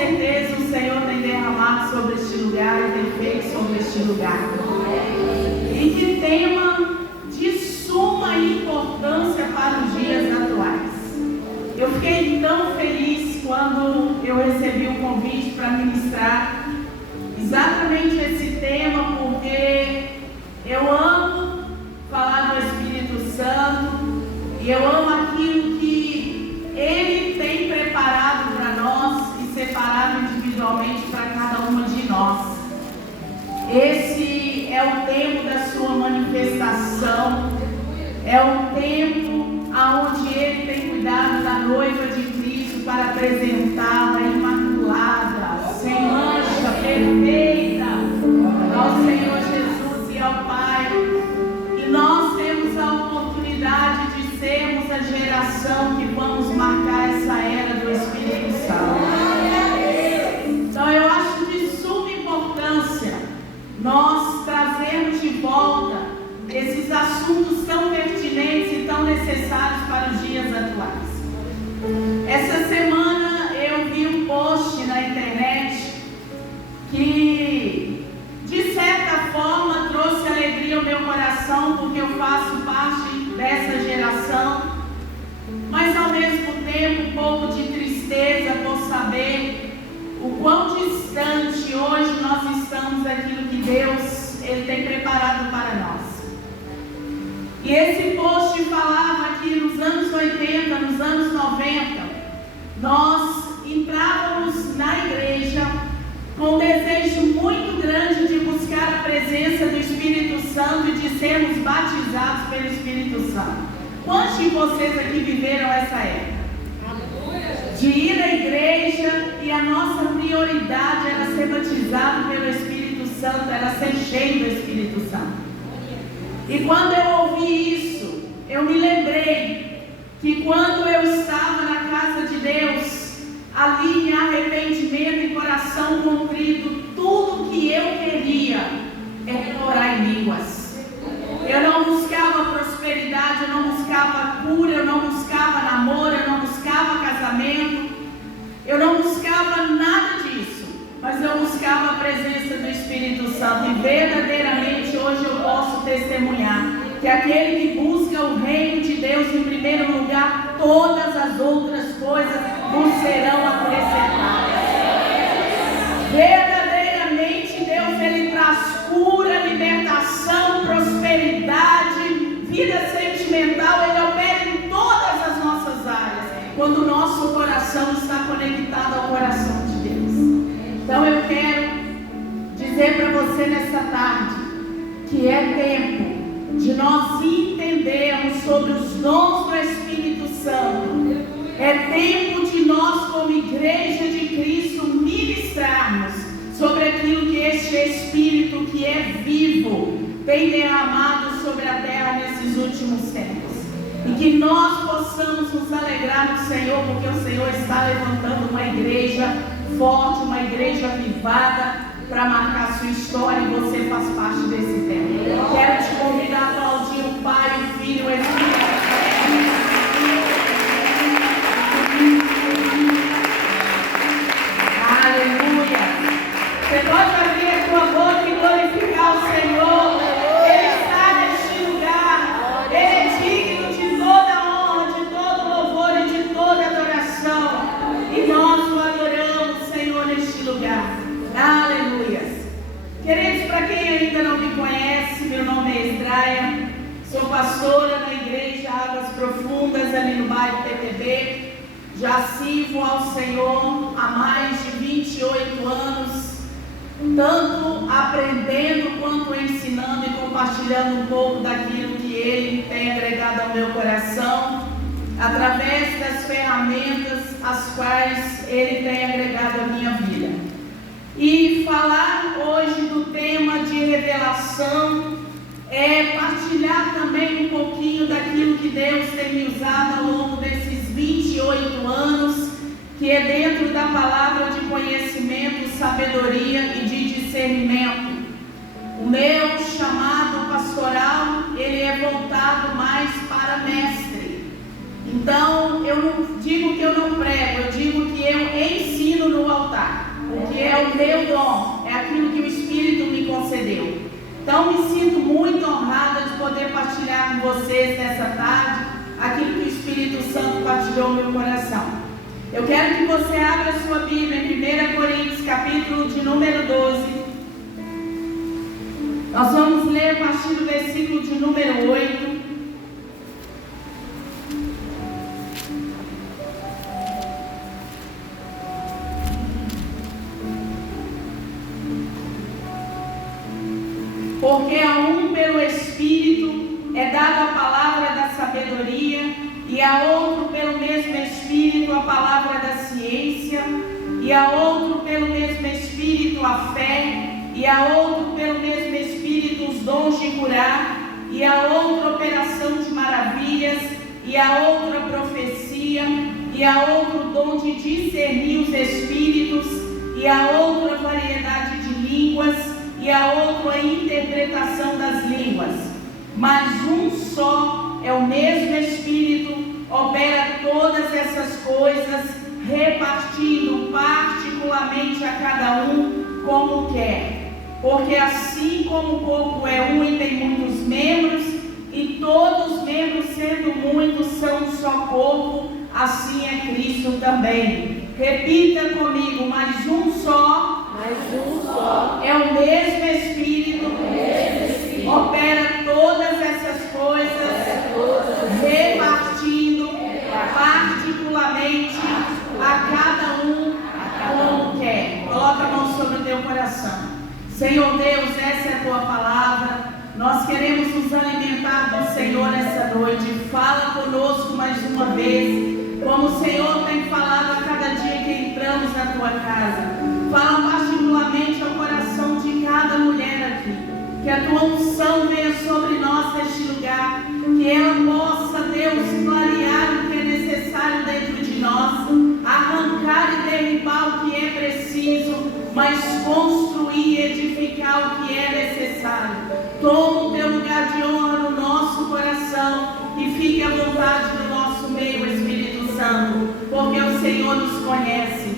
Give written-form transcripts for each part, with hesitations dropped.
certeza o Senhor tem derramado sobre este lugar e tem feito sobre este lugar. E que tema de suma importância para os dias atuais. Eu fiquei tão feliz quando eu recebi o convite para ministrar exatamente esse tema, porque eu amo falar do Espírito Santo e eu amo aquilo que Ele tem preparado para nós e separado individualmente para cada uma de nós. Esse é o tempo da sua manifestação, é o tempo onde Ele tem cuidado da noiva de Cristo para apresentá-la imaculada, sem mancha, perfeita ao Senhor Jesus e ao Pai. E nós temos a oportunidade de sermos a geração que vamos marcar essa era do Espírito Santo. Então eu acho de suma importância nós trazermos de volta esses assuntos tão pertinentes e tão necessários para os dias atuais. Essa semana eu vi um post na internet que, de certa forma, trouxe alegria ao meu coração, porque eu faço parte dessa geração, mas ao mesmo tempo um pouco de tristeza por saber o quão distante hoje nós estamos daquilo que Deus Ele tem preparado para nós. E esse post falava que nos anos 80, nos anos 90, nós entrávamos na igreja com um desejo muito grande de buscar a presença do Espírito Santo e de sermos batizados pelo Espírito Santo. Quantos de vocês aqui viveram essa época? De ir na igreja e a nossa prioridade era ser batizado pelo Espírito Santo, era ser cheio do Espírito Santo. E quando eu ouvi isso, eu me lembrei que quando eu estava na casa de Deus, ali em arrependimento e coração contrito, tudo que eu queria era orar em línguas. Eu não buscava prosperidade, eu não buscava cura, eu não buscava namoro, eu não buscava casamento, eu não buscava nada disso, mas eu buscava a presença do Espírito Santo. E verdadeiramente hoje eu posso testemunhar que aquele que busca o reino de Deus em primeiro lugar, todas as outras coisas vos serão acrescentadas. Verdadeiramente Deus, Ele traz cura, libertação, prosperidade, vida sentimental. Ele opera em todas as nossas áreas, quando o nosso coração está conectado ao coração de Deus. Então eu quero dizer para você nessa tarde que é tempo de nós entendermos sobre os dons do Espírito Santo. É tempo de nós, como igreja de Cristo, ministrarmos sobre aquilo que este Espírito que é vivo tem derramado sobre a terra nesses últimos tempos. E que nós possamos nos alegrar no Senhor, porque o Senhor está levantando uma igreja forte, uma igreja avivada para marcar sua história, e você faz parte desse tempo. Quero te convidar a aplaudir o Pai, o Filho e o Espírito Santo. Aleluia! Você pode abrir a tua boca e glorificar o Senhor. Ele está neste lugar. Ele é digno de toda honra, de todo louvor e de toda adoração. E nós o adoramos, Senhor, neste lugar. Aleluia! Queridos, para quem ainda não me conhece, meu nome é Esdráia, sou pastora na igreja Águas Profundas, ali no bairro PTB. Já sirvo ao Senhor há mais de 28 anos, tanto aprendendo quanto ensinando e compartilhando um pouco daquilo que Ele tem agregado ao meu coração, através das ferramentas as quais Ele tem agregado à minha vida. E falar hoje do tema de revelação é partilhar também um pouquinho daquilo que Deus tem me usado ao longo desses 28 anos, que é dentro da palavra de conhecimento, sabedoria e de discernimento. O meu chamado pastoral, ele é voltado mais para mestre. Então, eu não digo que eu não prego, eu digo que eu ensino no altar. porque é o meu dom, é aquilo que o Espírito me concedeu. Então me sinto muito honrada de poder partilhar com vocês nessa tarde aquilo que o Espírito Santo partilhou no meu coração. Eu quero que você abra a sua Bíblia em 1 Coríntios, capítulo de número 12. Nós vamos ler a partir do versículo de número 8. Porque a um pelo Espírito é dada a palavra da sabedoria, e a outro pelo mesmo Espírito a palavra da ciência, e a outro pelo mesmo Espírito a fé, e a outro pelo mesmo Espírito os dons de curar, e a outra operação de maravilhas, e a outra profecia, e a outro dom de discernir os espíritos, e a outra variedade de línguas, e a outra a interpretação das línguas. Mas um só é o mesmo Espírito, opera todas essas coisas, repartindo particularmente a cada um como quer. Porque assim como o corpo é um e tem muitos membros, e todos os membros sendo muitos são um só corpo, assim é Cristo também. Repita comigo, mas um só é o mesmo Espírito, opera todas essas coisas, repartindo particularmente a cada um como quer. Coloca a mão sobre o teu coração. Senhor Deus, essa é a tua palavra. Nós queremos nos alimentar do Senhor essa noite. Fala conosco mais uma vez, como o Senhor tem falado a cada dia que entramos na tua casa. Fala particularmente ao coração de cada mulher aqui. Que a tua unção venha sobre nós neste lugar. Que ela possa, Deus, clarear o que é necessário dentro de nós. Arrancar e derribar o que é preciso, mas construir e edificar o que é necessário. Toma o teu lugar de honra no nosso coração e fique à vontade no nosso meio, Espírito Santo, porque o Senhor nos conhece.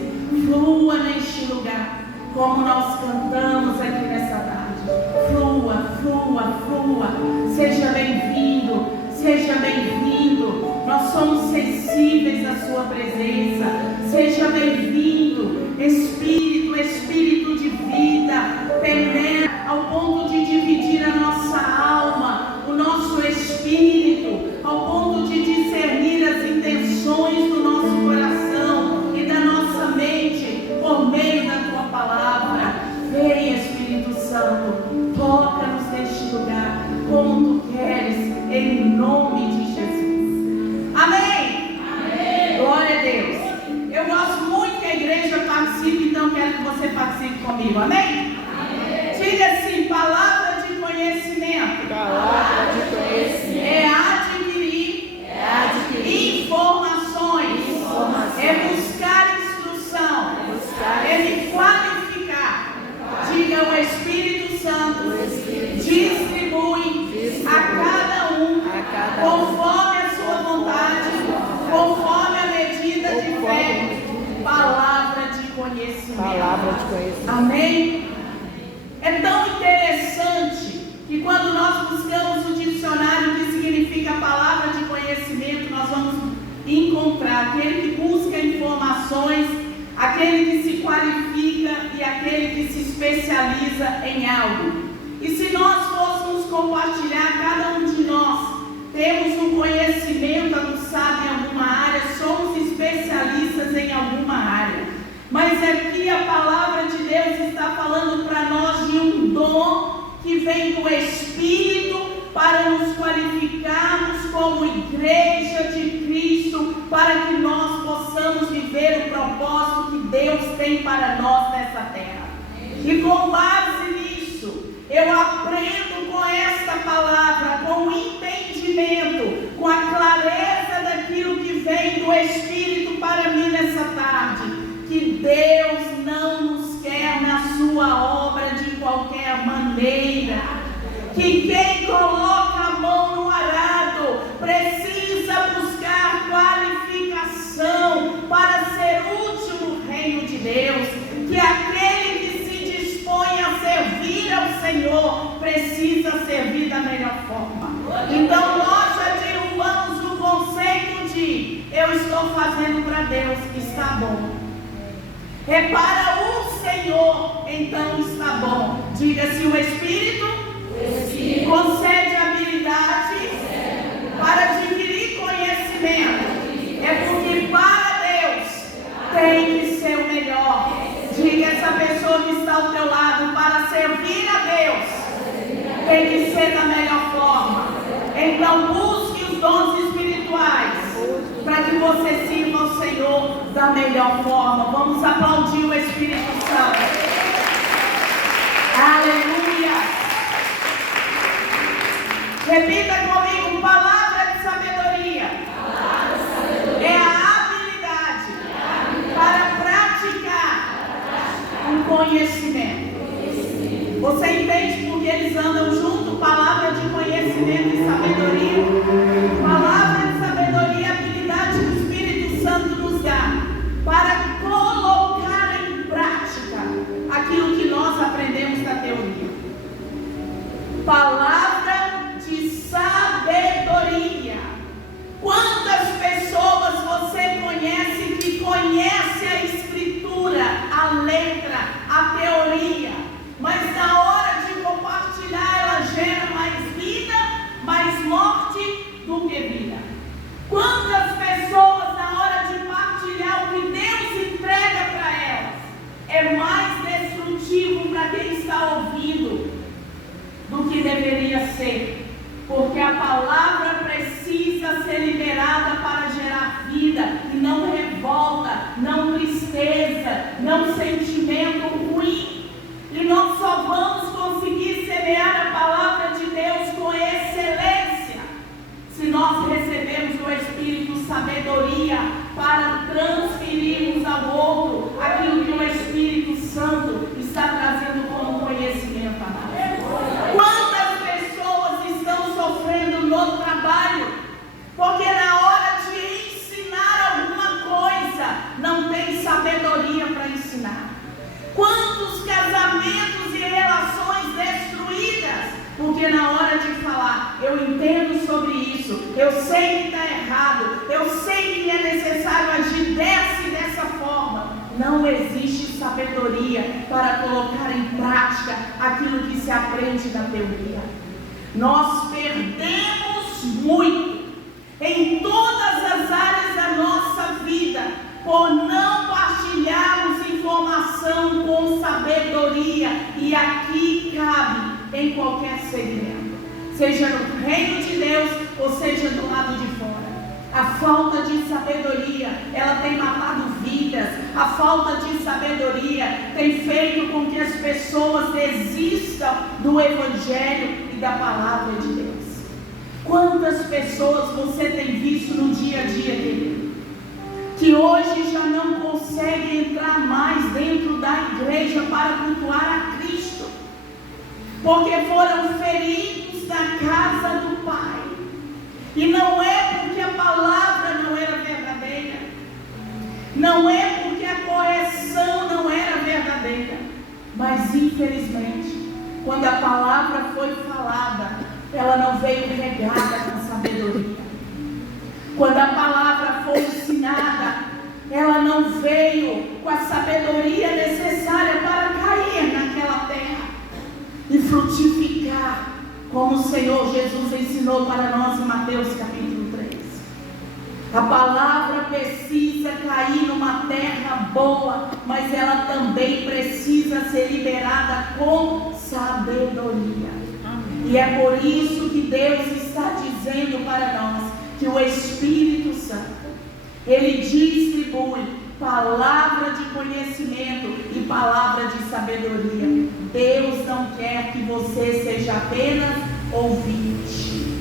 Flua neste lugar, como nós cantamos aqui nessa tarde. Flua, flua, flua. Seja bem-vindo, seja bem-vindo. Nós somos sensíveis à sua presença. Seja bem-vindo, Espírito, Espírito de vida, penetra ao ponto de dividir a nossa alma, o nosso espírito, ao ponto de discernir as intenções do nosso coração e da nossa mente, por meio da tua palavra. Vem, Espírito Santo, toca-nos neste lugar, como tu queres, em nome de Jesus. Amém? Amém. Glória a Deus. Eu gosto muito que a igreja participe, então quero que você participe comigo. Amém? Amém. Diga assim: palavra de conhecimento. Palavra de conhecimento. É adquirir informações. É buscar instrução. É me qualificar. Diga: o Espírito Santo distribui a cada um conforme a sua vontade, conforme a medida de fé. Palavra de conhecimento. Amém? É tão interessante que quando nós buscamos o dicionário que significa a palavra de conhecimento, nós vamos encontrar aquele que busca informações, aquele que se qualifica e aquele que se especializa em algo. E se nós fôssemos compartilhar, cada um de nós temos um conhecimento aguçado em alguma área, somos especialistas em alguma área. Mas aqui a palavra de Deus está falando para nós de um dom que vem do Espírito para nos qualificarmos como igreja de Cristo, para que nós possamos viver o propósito que Deus tem para nós nessa terra. E com base nisso, eu aprendo com esta palavra, com o entendimento, com a clareza daquilo que vem do Espírito para mim nessa tarde, que Deus não nos quer na sua obra de qualquer maneira, que quem coloca a mão no arado precisa buscar qualificação para ser útil no reino de Deus, que a bom. Para o Senhor, então está bom. Diga-se o Espírito concede habilidade para adquirir conhecimento. É porque para Deus tem que ser o melhor. Diga essa pessoa que está ao teu lado, para servir a Deus tem que ser da melhor forma. Então busque os dons espirituais para que você sirva ao Senhor da melhor forma. Vamos aplaudir o Espírito Santo. Aleluia. Repita comigo: palavra de sabedoria. É a habilidade para praticar um conhecimento. Você entende porque eles andam junto? Palavra de conhecimento e sabedoria. Palavra de sabedoria, habilidade que o Espírito Santo nos dá para colocar em prática aquilo que nós aprendemos na teoria. Palavra de sabedoria. Quantas pessoas você conhece que conhece a Escritura, a letra, a teoria, mas na hora de compartilhar ela gera mais vida, mais morte do que vida? Quantas pessoas na hora de partilhar o que Deus entrega para elas é mais destrutivo para quem está ouvindo do que deveria ser? Porque a palavra precisa ser liberada para gerar vida e não revolta, não tristeza, não sentimento ruim. E nós só vamos conseguir semear a palavra de Deus com excelência se nós recebermos do Espírito sabedoria para transferirmos ao outro aquilo que o Espírito Santo está trazendo como conhecimento a nós. Quantas pessoas estão sofrendo no trabalho porque na hora de ensinar alguma coisa não tem sabedoria para ensinar? Quantos casamentos e relações destruídas porque na hora de falar, eu entendo sobre isso, eu sei que está errado, eu sei que é necessário agir dessa e dessa forma, não existe sabedoria para colocar em prática aquilo que se aprende na teoria. Nós perdemos muito em todas as áreas da nossa vida por não partilharmos informação com sabedoria, e aqui cabe em qualquer segmento, seja no reino de Deus ou seja do lado de fora. A falta de sabedoria, ela tem matado vidas. A falta de sabedoria tem feito com que as pessoas desistam do Evangelho e da palavra de Deus. Quantas pessoas você tem visto no dia a dia, querido, que hoje já não conseguem entrar mais dentro da igreja para cultuar a Cristo, porque foram feridos na casa do Pai? E não é porque a palavra não era verdadeira, não é porque a correção não era verdadeira, mas infelizmente, quando a palavra foi falada, ela não veio regada com sabedoria. Quando a palavra foi ensinada, ela não veio com a sabedoria necessária para cair naquela terra e frutificar, como o Senhor Jesus ensinou para nós em Mateus capítulo 3. A palavra precisa cair numa terra boa, mas ela também precisa ser liberada com sabedoria. Amém. E é por isso que Deus está dizendo para nós que o Espírito Santo, ele distribui palavra de conhecimento e palavra de sabedoria. Deus não quer que você seja apenas ouvinte.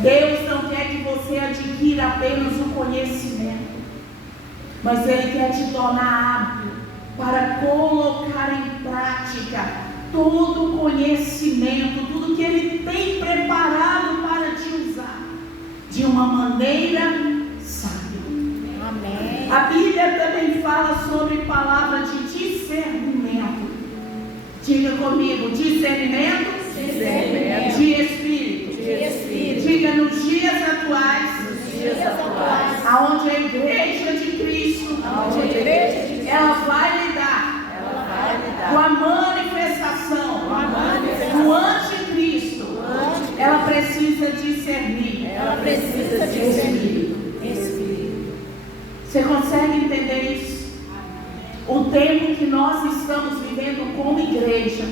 Deus não quer que você adquira apenas o conhecimento, mas Ele quer te tornar hábil para colocar em prática todo o conhecimento, tudo que Ele tem preparado para te usar de uma maneira sábia. Amém. A Bíblia também fala sobre palavra de discernimento. Diga comigo: discernimento, de espírito. Diga: nos dias atuais, aonde a igreja de Cristo ela vai lidar com a manifestação do anticristo. Ela precisa discernir. Espírito. Você consegue entender isso? O tempo que nós estamos vivendo como igreja,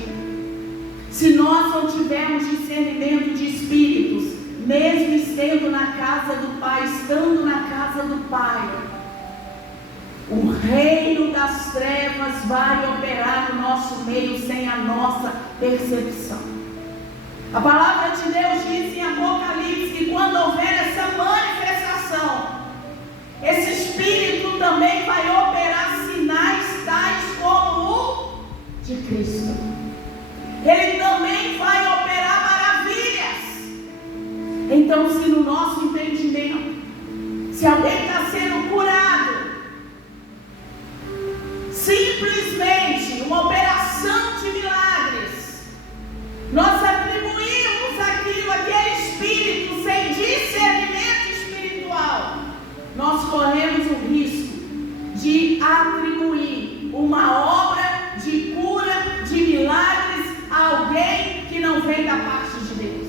se nós não tivermos discernimento de espíritos, mesmo estando na casa do Pai, o reino das trevas vai operar no nosso meio sem a nossa percepção. A palavra de Deus diz em Apocalipse que quando houver essa manifestação, esse Espírito também vai operar sinais tais como o de Cristo. Ele também vai operar maravilhas. Então, se no nosso entendimento, se alguém está sendo curado, simplesmente uma operação de milagres, nós atribuímos aquele espírito sem discernimento espiritual, nós corremos o risco de atribuir uma obra de cura, de milagres a alguém que não vem da parte de Deus.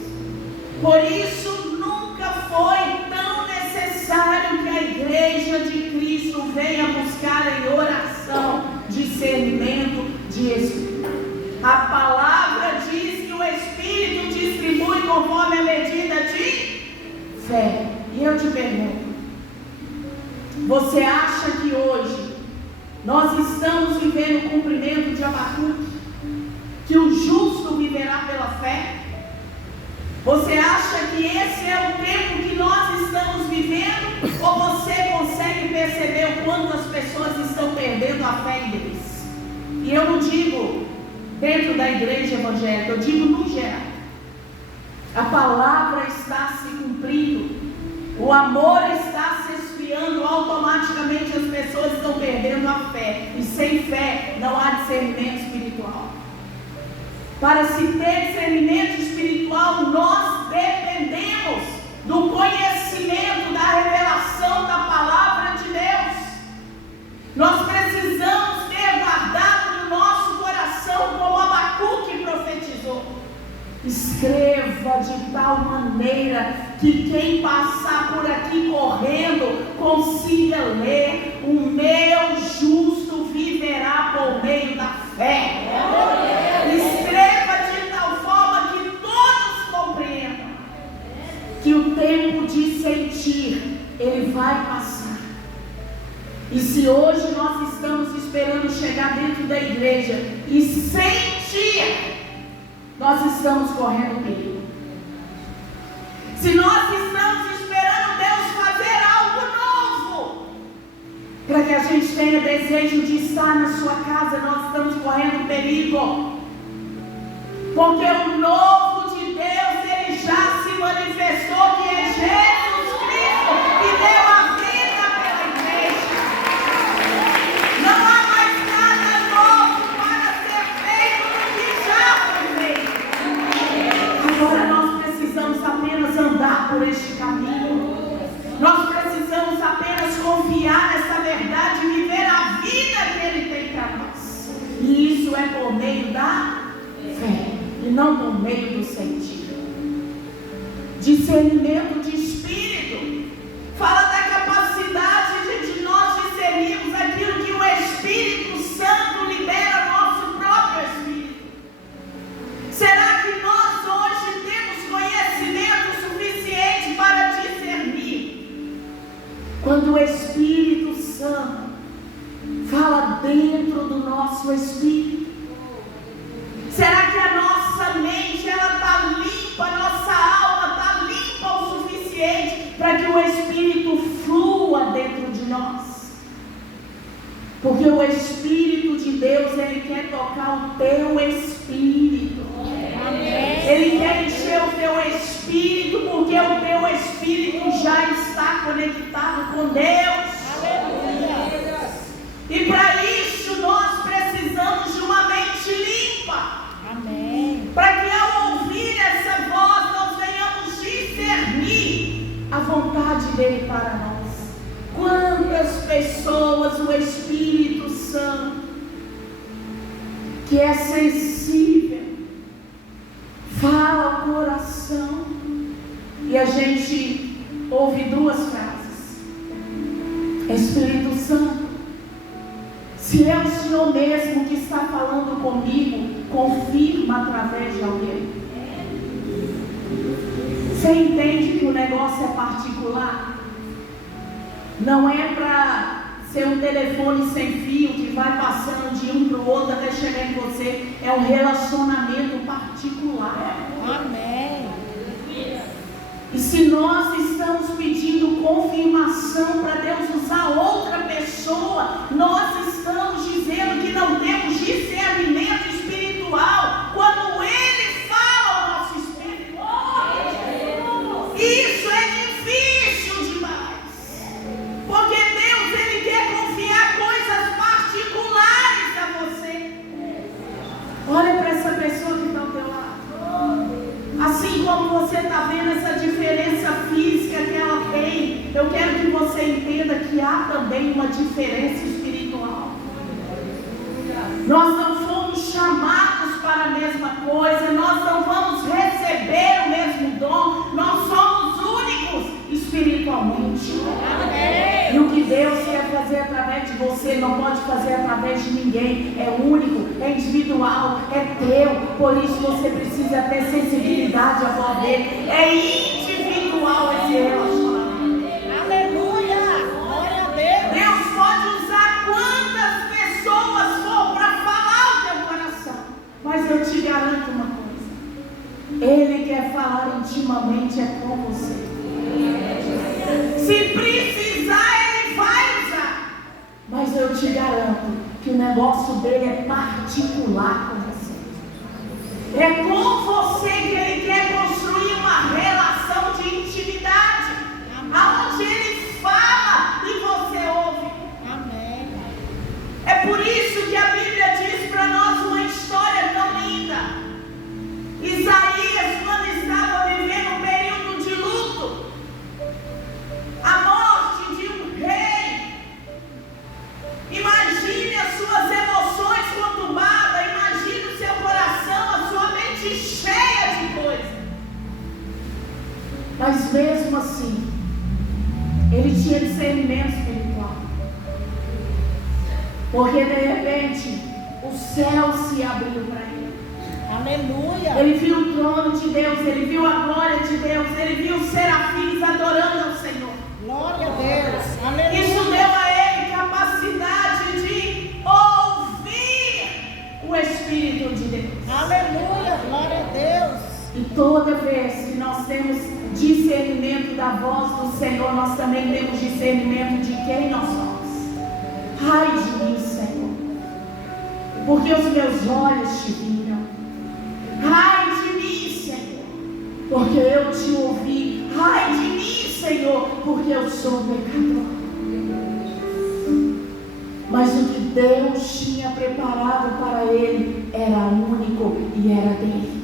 Por isso nunca foi tão necessário que a igreja de Cristo venha buscar em oração discernimento de Espírito. A palavra diz que o Espírito distribui conforme a medida de fé. E eu te pergunto, você acha que hoje nós estamos vivendo o cumprimento de Abacuque, que o justo viverá pela fé? Você acha que esse é o tempo que nós estamos vivendo? Ou você consegue perceber o quanto as pessoas estão perdendo a fé em Deus? E eu não digo dentro da igreja evangélica, eu digo no geral. A palavra está se cumprindo, o amor está se esfriando, automaticamente as pessoas estão perdendo a fé. E sem fé não há discernimento espiritual. Para se ter discernimento espiritual, nós dependemos do conhecimento, da revelação da palavra de Deus. Nós precisamos ter guardado no nosso coração, como Abacuque profetizou. Escreva de tal maneira que quem passar por aqui correndo consiga ler: o meu justo viverá por meio da fé. Escreva de tal forma que todos compreendam que o tempo de sentir, ele vai passar. E se hoje nós estamos esperando chegar dentro da igreja e sentir, nós estamos correndo perigo. Se nós estamos esperando Deus fazer algo novo, para que a gente tenha desejo de estar na sua casa, nós estamos correndo perigo. Porque o novo de Deus, ele já se manifestou, que é Jesus Cristo, que deu a vida pela igreja. Não há mais nada novo para ser feito do que já foi feito. Agora nós precisamos apenas andar por este caminho. Nós precisamos apenas confiar nessa verdade e viver a vida que ele tem para nós. E isso é por meio da fé e não por meio do sentido. Discernimento de espírito fala da capacidade de nós discernirmos aquilo que o Espírito Santo libera no nosso próprio espírito. Será que nós hoje temos conhecimento suficiente para discernir quando o Espírito Santo fala dentro do nosso espírito? Será que a nossa mente está limpa, a nossa alma está limpa o suficiente para que o Espírito flua dentro de nós? Porque o Espírito de Deus, ele quer tocar o teu espírito. Ele quer encher o teu espírito, porque o teu espírito já está conectado com Deus. E para isso nós precisamos de uma mente limpa. Para que ao ouvir essa voz nós venhamos discernir a vontade dele para nós. Quantas pessoas o que é sensível, fala ao coração. E a gente ouve duas frases: Espírito Santo, se é o Senhor mesmo que está falando comigo, confirma através de alguém. Você entende que o negócio é particular? Não é para ser um telefone sem fio que vai passando de um para o outro até chegar em você. É um relacionamento particular. Amém. E se nós estamos pedindo confirmação para Deus usar outra pessoa, nós estamos dizendo que não temos discernimento espiritual quando Ele fala ao nosso espírito. Isso é difícil demais, porque Deus, Ele quer confiar coisas particulares a você. Olha para essa pessoa que está ao teu lado. Assim como você está vendo essa diferença física que ela tem, eu quero que você entenda que há também uma diferença espiritual. Nós não fomos chamados para a mesma coisa, nós não vamos receber o mesmo dom, nós somos únicos espiritualmente. E o que Deus quer fazer através de você, não pode fazer através de ninguém. É único, é individual, é teu. Por isso você precisa ter sensibilidade à voz dele. É individual esse relacionamento. Aleluia! Glória a Deus! Deus pode usar quantas pessoas for para falar o teu coração. Mas eu te garanto uma coisa: Ele quer falar intimamente com você. Se precisar, Ele vai usar. Mas eu te garanto que o negócio dele é particular com você. É com você que Ele quer construir uma relação de intimidade, aonde Ele fala e você ouve. Amém. É por isso que a Bíblia diz para nós uma história tão linda. Isaías, quando estava vivendo um período de luto, a morte de um rei, imagine as suas emoções conturbadas, imagine o seu coração, a sua mente cheia de coisa. Mas mesmo assim, ele tinha discernimento espiritual, porque de repente o céu se abriu para ele. Aleluia! Ele viu o trono de Deus, ele viu a glória de Deus, ele viu os serafins adorando ao Senhor. Glória a Deus! Aleluia! Isso deu a ele capacidade de ouvir o Espírito de Deus. Aleluia! Glória a Deus! E toda vez que nós temos discernimento da voz do Senhor, nós também temos discernimento de quem nós somos. Ai de mim, Senhor, porque os meus olhos te viram. Ai de mim, Senhor, porque eu te ouvi. Ai de mim, Senhor, porque eu sou pecador. Mas o que Deus tinha preparado para ele era único e era dele.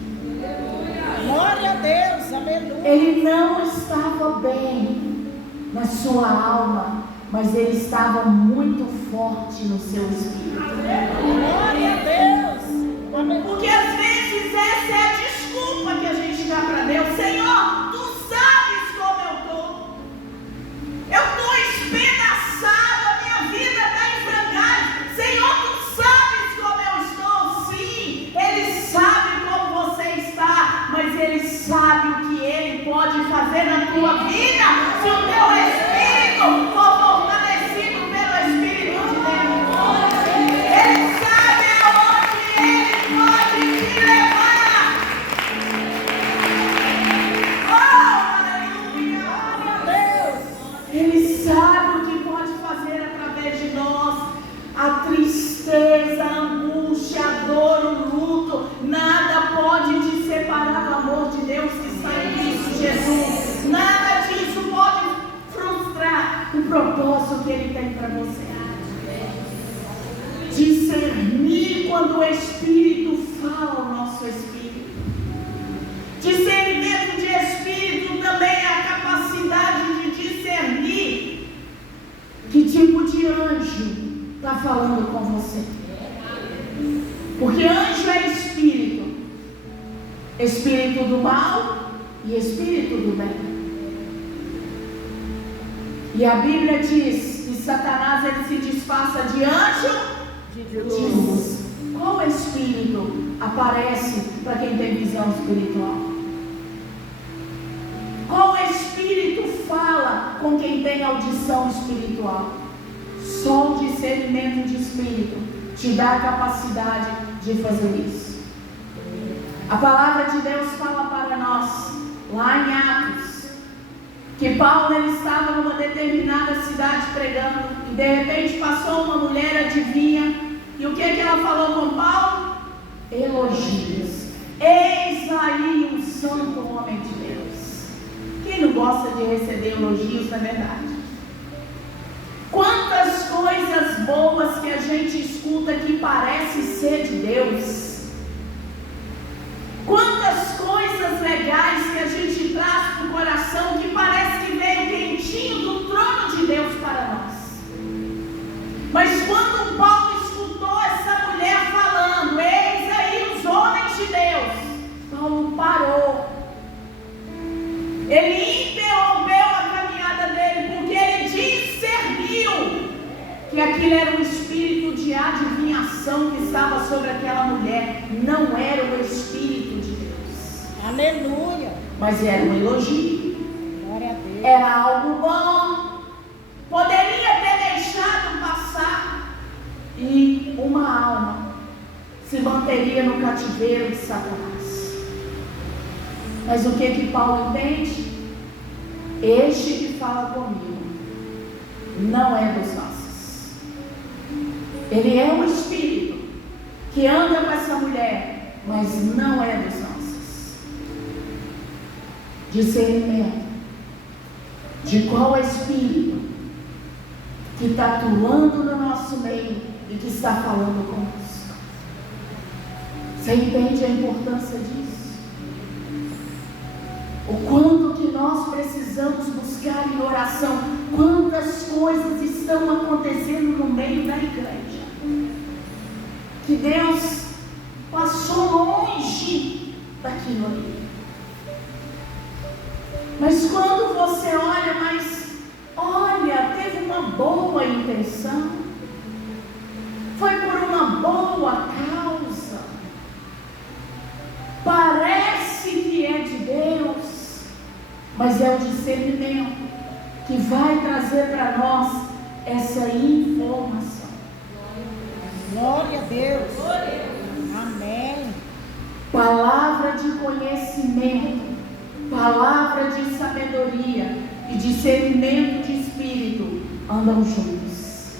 Glória a Deus! Aleluia! Ele não estava bem na sua alma, mas ele estava muito forte no seu espírito. Glória a Deus! Aleluia! Porque às vezes essa é a desculpa que a gente dá para Deus. Senhor, tu sabes como eu estou. Eu estou espedaçado, a minha vida está em frangalhos. Senhor, tu sabes como eu estou. Sim, Ele sabe como você está, mas Ele sabe o que Ele pode fazer na tua vida se o teu espírito for fortalecido pelo Espírito de Deus. Ele sabe aonde Ele pode te levar. Oh, aleluia! Deus! Ele sabe o que pode fazer através de nós. A tristeza, a angústia, a dor, o luto, nada pode te separar do amor de Deus que está em Cristo Jesus. Nada disso pode frustrar o propósito que Ele tem para você. Discernir quando o Espírito fala ao nosso espírito. Discernimento de espírito também é a capacidade de discernir que tipo de anjo está falando com você. Porque anjo é espírito, espírito do mal e espírito do bem. E a Bíblia diz que Satanás ele se disfarça de anjo de luz. Qual espírito aparece para quem tem visão espiritual? Qual espírito fala com quem tem audição espiritual? Só o discernimento de espírito te dá a capacidade de fazer isso. A palavra de Deus fala para nós, lá em Atos, que Paulo ele estava numa determinada cidade pregando, e de repente passou uma mulher adivinha, e o que ela falou com Paulo? Elogios. Eis aí um santo homem de Deus. Quem não gosta de receber elogios, na verdade? Quantas coisas boas que a gente escuta que parece ser de Deus. Quantas coisas legais que a gente traz para o coração que parece que veio quentinho do trono de Deus para nós. Mas quando Paulo escutou essa mulher falando, eis aí os homens de Deus, Paulo parou. Ele interrompeu a caminhada dele, porque ele discerniu que aquilo era um espírito de adivinhação que estava sobre aquela mulher. Não era o espírito de Deus. Aleluia. Mas era um elogio. Glória a Deus. Era algo bom. Poderia ter deixado passar. E uma alma se manteria no cativeiro de Satanás. Mas o que Paulo entende? Este que fala comigo não é dos nossos. Ele é um espírito que anda com essa mulher, mas não é dos nossos. Discernimento de qual espírito que está atuando no nosso meio e que está falando conosco. Você entende a importância disso? O quanto que nós precisamos buscar em oração. Quantas coisas estão acontecendo no meio da igreja que Deus passou longe daquilo ali. Mas quando você olha, teve uma boa intenção, foi por uma boa causa, parece que é de Deus, mas é o discernimento que vai trazer para nós essa informação. Glória a Deus. Amém. Palavra de conhecimento, palavra de sabedoria e discernimento de espírito andam juntos.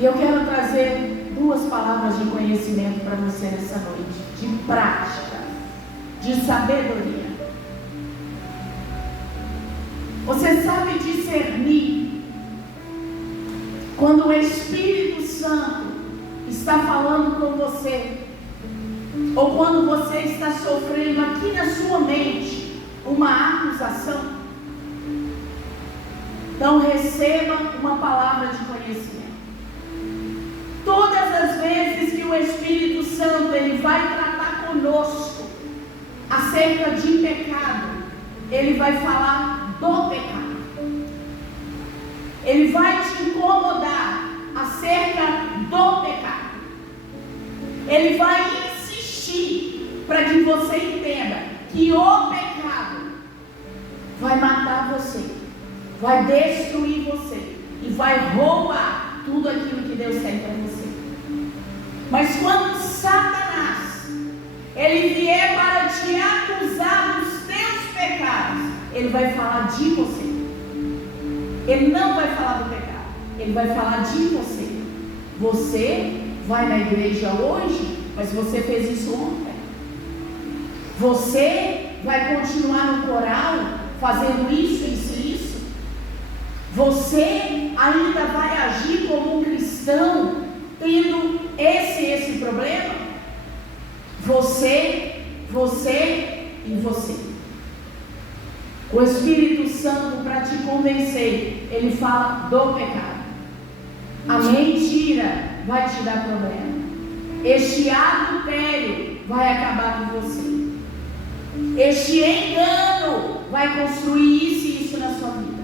E eu quero trazer duas palavras de conhecimento para você nessa noite, de prática, de sabedoria. Você sabe discernir quando o Espírito Santo está falando com você, ou quando você está sofrendo aqui na sua mente uma acusação? Então receba uma palavra de conhecimento. Todas as vezes que o Espírito Santo ele vai tratar conosco acerca de pecado, ele vai falar do pecado. Ele vai te incomodar acerca do pecado. Ele vai insistir para que você entenda que o pecado vai matar você, vai destruir você e vai roubar tudo aquilo que Deus tem para você. Mas quando Satanás ele vier para te acusar dos teus pecados, ele vai falar de você. Ele não vai falar do pecado, ele vai falar de você. Você vai na igreja hoje, mas você fez isso ontem. Você vai continuar no coral fazendo isso. Você ainda vai agir como um cristão tendo esse problema? Você e você. O Espírito Santo, para te convencer, ele fala do pecado. A mentira vai te dar problema. Este adultério vai acabar com você. Este engano vai construir isso e isso na sua vida.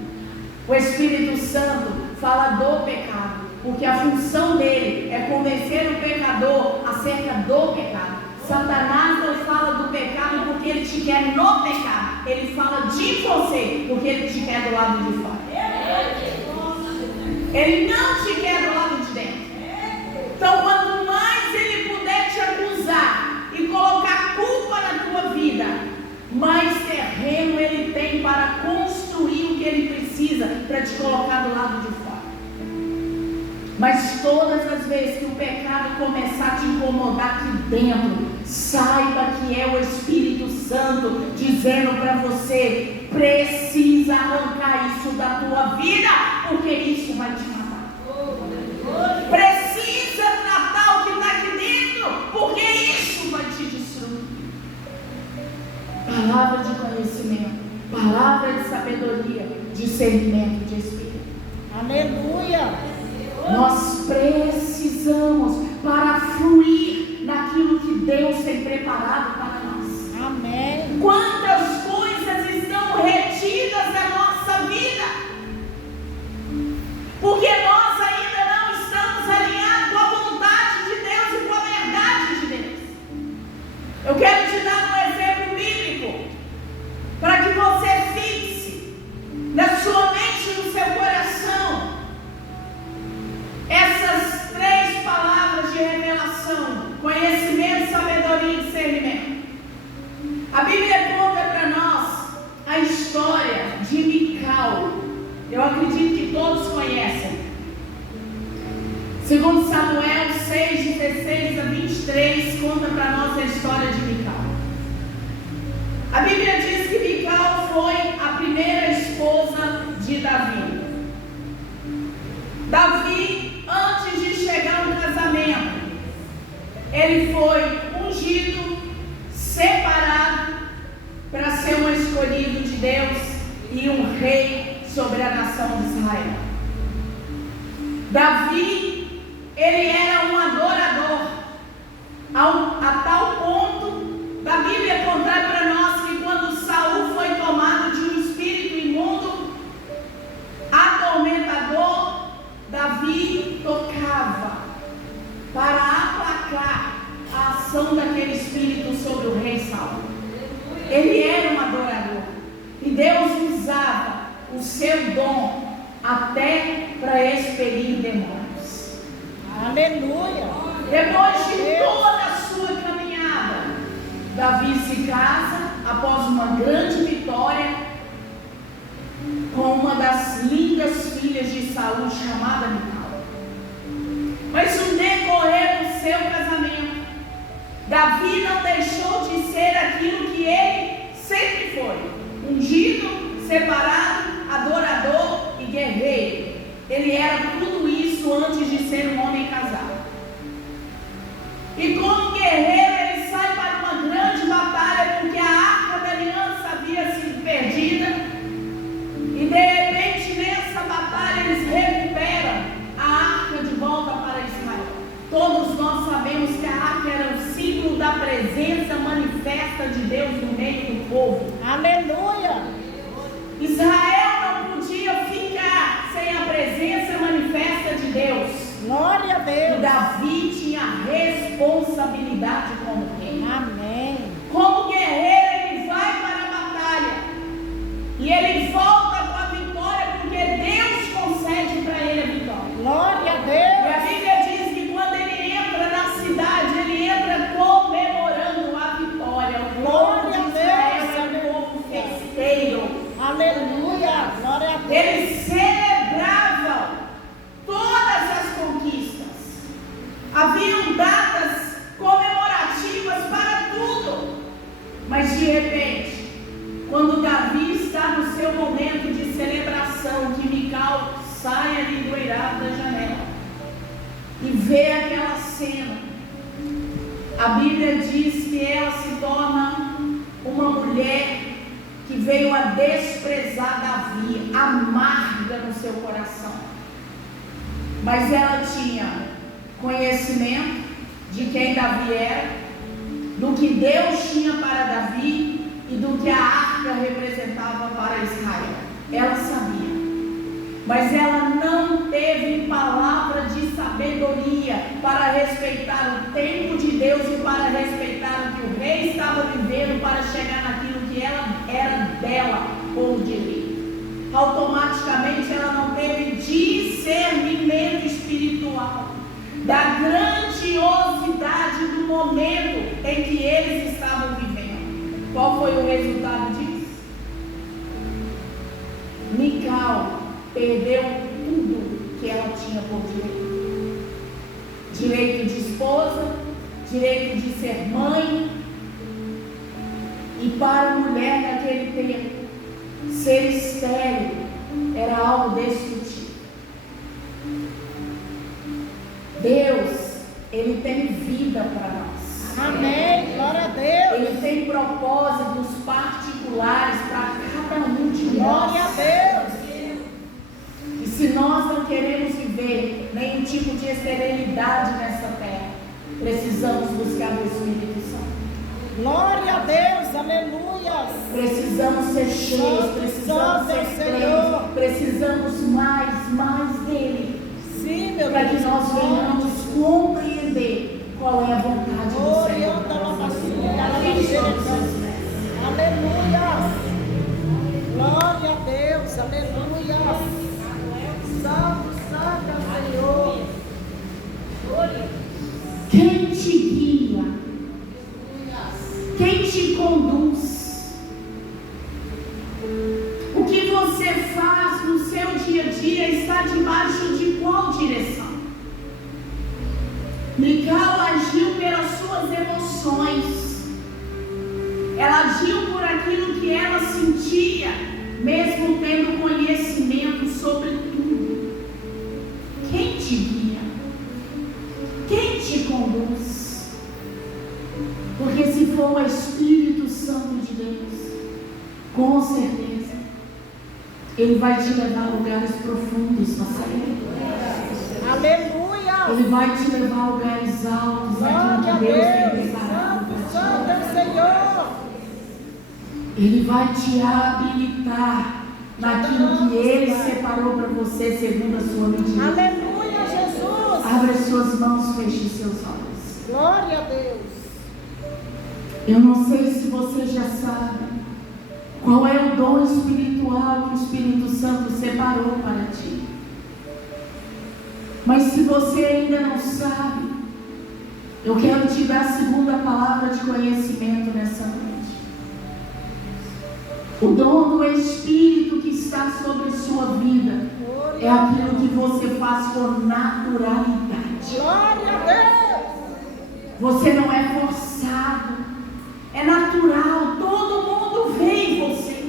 O Espírito Santo fala do pecado, porque a função dele é convencer o pecador acerca do pecado. Satanás não fala do pecado porque ele te quer no pecado. Ele fala de você porque ele te quer do lado de fora. Ele não te quer do lado de dentro. Então, quanto mais ele puder te acusar e colocar culpa na tua vida, mais terreno ele tem para construir o que ele precisa para te colocar do lado de fora. Mas todas as vezes que o pecado começar a te incomodar aqui dentro, saiba que é o Espírito Santo dizendo para você: precisa arrancar isso da tua vida, porque isso vai te matar. Precisa tratar o que está aqui dentro, porque isso vai te destruir. Palavra de conhecimento, palavra de sabedoria, discernimento de espírito. Aleluia! Nós precisamos para fluir naquilo que Deus tem preparado para nós. Amém. Quantas coisas estão retidas da nossa vida, porque nós ainda não estamos alinhados com a vontade de Deus e com a verdade de Deus. Eu quero te dar um exemplo bíblico para que você fixe na sua mente e no seu coração essas 3 palavras de revelação: conhecimento, sabedoria e discernimento. A Bíblia conta para nós a história de Mical. Eu acredito que todos conhecem. Segundo Samuel 6, 16 a 23, conta para nós a história de Mical. A Bíblia diz que Mical foi a primeira esposa de Davi. Davi, antes de chegar no casamento, ele foi ungido, separado para ser um escolhido de Deus e um rei sobre a nação de Israel. Davi, ele era um adorador, a tal ponto da Bíblia contar para nós que quando Saul foi tomado de um espírito imundo, atormentador, Davi tocava para aplacar a ação daquele espírito sobre o rei Saul. Ele era um adorador e Deus usava o seu dom até para expelir demônios. Aleluia! Depois de toda a sua caminhada, Davi se casa após uma grande vitória com uma das lindas filhas de Saul, chamada Mical. Mas no decorrer do seu casamento, Davi não deixou de ser aquilo que ele sempre foi: ungido, separado, adorador e guerreiro. Ele era tudo isso antes de ser um homem casado. E como guerreiro, ele sai para uma grande batalha, porque a arca da aliança havia sido perdida. E de repente, nessa batalha, eles recuperam a arca de volta para Israel. Todos nós sabemos que a arca era o símbolo da presença manifesta de Deus no meio do povo. Aleluia! Israel não podia ficar sem a presença manifesta de Deus. Glória a Deus! E Davi tinha a responsabilidade como rei. Amém! Como guerreiro, ele vai para a batalha e ele volta com a vitória, porque Deus concede para ele a vitória. Glória a E Deus! a Bíblia diz que quando ele entra na cidade, ele entra comemorando a vitória. O povo de Israel é um povo festeiro. Aleluia! Glória a Deus! Eles celebravam todas as conquistas. Haviam datas comemorativas para tudo. Mas de repente, quando Davi está no seu momento de celebração, que Mical sai ali do eirado da janela e vê aquela cena, a Bíblia diz que ela se torna uma mulher que veio a desprezar Davi, amarga no seu coração. Mas ela tinha conhecimento de quem Davi era, do que Deus tinha para Davi e do que a arca representava para Israel. Ela sabia, mas ela não teve palavra de sabedoria para respeitar o tempo de Deus e para respeitar o que o rei estava vivendo, para chegar naquilo que ela era dela como direito. Automaticamente ela não teve discernimento espiritual da grandiosidade do momento em que eles estavam vivendo. Qual foi o resultado disso? Mical perdeu tudo que ela tinha por direito. Direito de esposa, direito de ser mãe. E para a mulher naquele tempo, ser estéril era algo destrutivo. Deus, Ele tem vida para nós. Amém. Glória a Deus. Ele tem propósitos particulares para cada um de nós. Glória a Deus. E se nós não queremos viver nenhum tipo de esterilidade nessa terra, precisamos buscar o Espírito Santo. Glória a Deus. Aleluia. Precisamos ser cheios, precisamos ser plenos, precisamos mais dele. Sim, meu Para Deus. que nós venhamos compreender qual é a vontade do Senhor. Aleluia. Glória a Deus. Aleluia. Santo, santo é o Senhor. Quem te guia? Quem te conduz? O que você faz no seu dia a dia está debaixo de qual direção? Mical agiu pelas suas emoções. Ela agiu por aquilo que ela sentia, mesmo tendo conhecimento sobre tudo. Quem te guia? Quem te conduz? Porque se for o Espírito Santo de Deus, com certeza, Ele vai te levar a lugares profundos na saída. Aleluia. Ele vai te levar a lugares altos, naquilo que Deus tem preparado para ti. Santo é o Senhor. Ele vai te habilitar naquilo que Ele separou para você, segundo a sua medida. Aleluia, Jesus. Abra as suas mãos, feche os seus olhos. Glória a Deus. Eu não sei se você já sabe qual é o dom espiritual que o Espírito Santo separou para ti. Mas se você ainda não sabe, eu quero te dar a segunda palavra de conhecimento nessa noite. O dom do Espírito que está sobre sua vida é aquilo que você faz por naturalidade. Glória a Deus. Você não é forçado, é natural, todo mundo vê em você,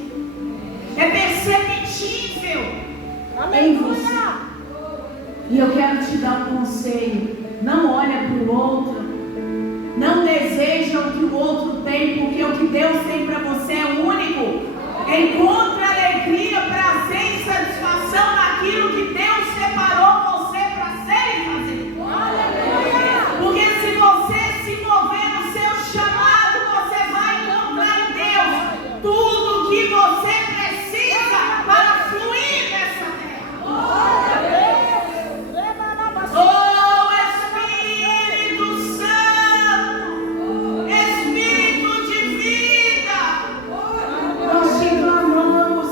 é perceptível em você. Aleluia. E eu quero te dar um conselho: não olha para o outro, não deseja o que o outro tem, porque o que Deus tem para você é único. Encontre alegria, prazer e satisfação naquilo que Deus separou você para ser e fazer. Aleluia. Porque se você se mover no seu chamado, você vai encontrar em Deus tudo o que você precisa para fluir nessa terra. Glória a Deus. Oh, Espírito Santo, Espírito de vida, nós te clamamos.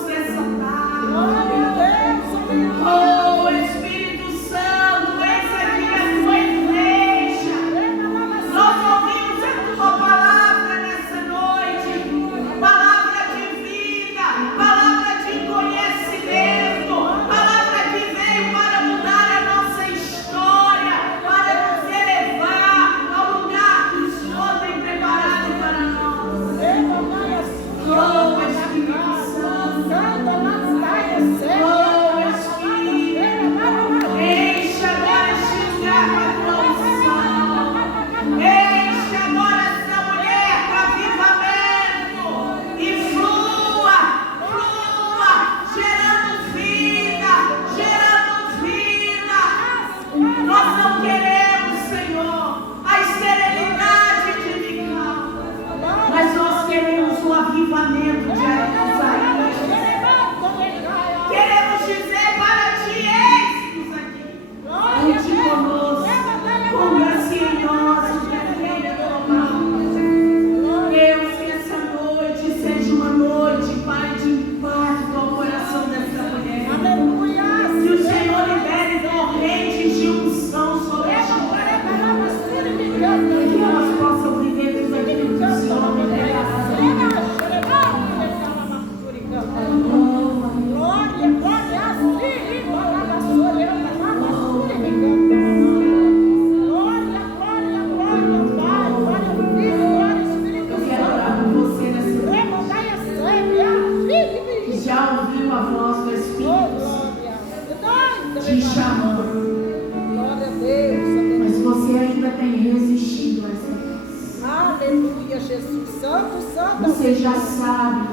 tem resistido a essa graça. Aleluia, Jesus. Santo, santo. Você já sabe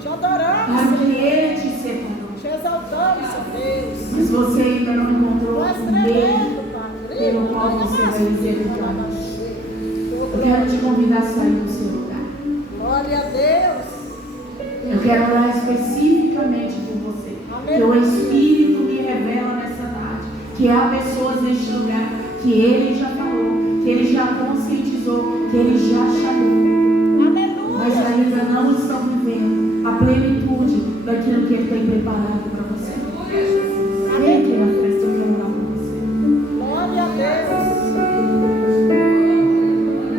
Te adoramos, para que Senhor. Ele te separou. Te exaltamos, ó Deus. Mas você ainda não encontrou Tu és o meio tremendo, Pai. pelo qual você vai executar. Eu quero te convidar a sair do seu lugar. Glória a Deus. Eu quero orar especificamente por você. Que o Espírito me revela nessa tarde que há pessoas neste lugar que Ele já falou, que Ele já conscientizou, que Ele já chamou, mas Aleluia. ainda não estão vivendo a plenitude daquilo que Ele tem